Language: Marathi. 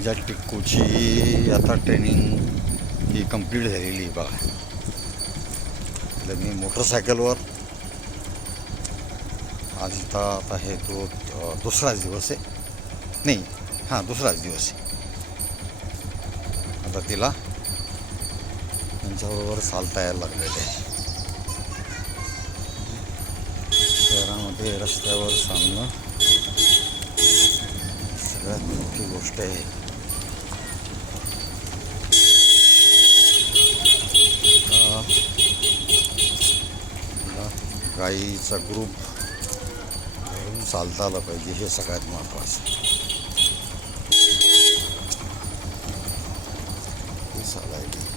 माझ्या टिक्कूची आता ट्रेनिंग ही कंप्लीट झालेली आहे बघा. तर मी मोटरसायकलवर आज आता हे दुसराच दिवस आहे. नाही, हां, दुसराच दिवस आहे. आता तिला त्यांच्याबरोबर चालता यायला लागलेले आहे. शहरामध्ये रस्त्यावर चालणं सगळ्यात मोठी गोष्ट आहे. गाईचा ग्रुप धरून चालता आला पाहिजे, हे सगळ्यात महत्त्वाचं. हे चालायला